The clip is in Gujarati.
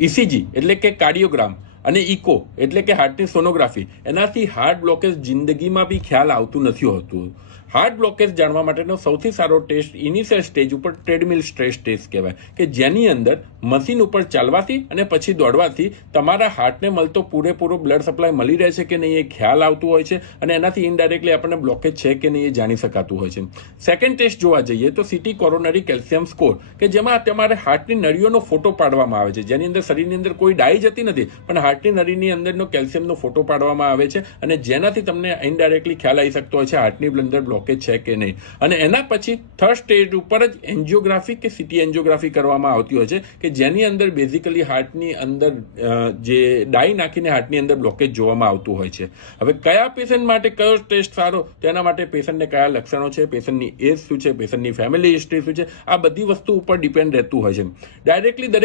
ઇસીજી એટલે કે કાર્ડિયોગ્રામ અને ઇકો એટલે કે હાર્ટની સોનોગ્રાફી, એનાથી હાર્ટ બ્લોકેજ જિંદગીમાં બી ખ્યાલ આવતું નથી હોતું. હાર્ટ બ્લોકેજ જાણવા માટેનો સૌથી સારો ટેસ્ટ ઇનિશિયલ સ્ટેજ ઉપર ટ્રેડમિલ સ્ટ્રેસ ટેસ્ટ કહેવાય, કે જેની અંદર મશીન ઉપર ચાલવાથી અને પછી દોડવાથી તમારા હાર્ટને મળતો પૂરેપૂરો બ્લડ સપ્લાય મળી રહે છે કે નહીં એ ખ્યાલ આવતું હોય છે, અને એનાથી ઇનડાયરેક્ટલી આપણને બ્લોકેજ છે કે નહીં એ જાણી શકાતું હોય છે. સેકન્ડ ટેસ્ટ જોવા જઈએ તો સીટી કોરોનરી કેલ્શિયમ સ્કોર, કે જેમાં તમારે હાર્ટની નળીઓનો ફોટો પાડવામાં આવે છે, જેની અંદર શરીરની અંદર કોઈ ડાઈ જતી નથી, પણ હાર્ટની નળીની અંદરનો કેલ્શિયમનો ફોટો પાડવામાં આવે છે, અને જેનાથી તમને ઇનડાયરેક્ટલી ખ્યાલ આવી શકતો હોય છે હાર્ટની અંદર બ્લોકેજ છે કે નહીં. અને એના પછી થર્ડ સ્ટેજ ઉપર જ એન્જિયોગ્રાફી કે સીટી એન્જિયોગ્રાફી કરવામાં આવતી હોય છે, કે જેની અંદર બેઝિકલી હાર્ટની અંદર જે ડાઈ નાખીને હાર્ટની અંદર બ્લોકેજ જોવામાં આવતું હોય છે. હવે કયા પેશન્ટ માટે કયો ટેસ્ટ સારો, તેના માટે પેશન્ટને કયા લક્ષણો છે, પેશન્ટની એજ શું છે, પેશન્ટની ફેમિલી હિસ્ટ્રી શું છે, આ બધી વસ્તુ ઉપર ડિપેન્ડ રહેતું હોય છે. ડાયરેક્ટલી દરેક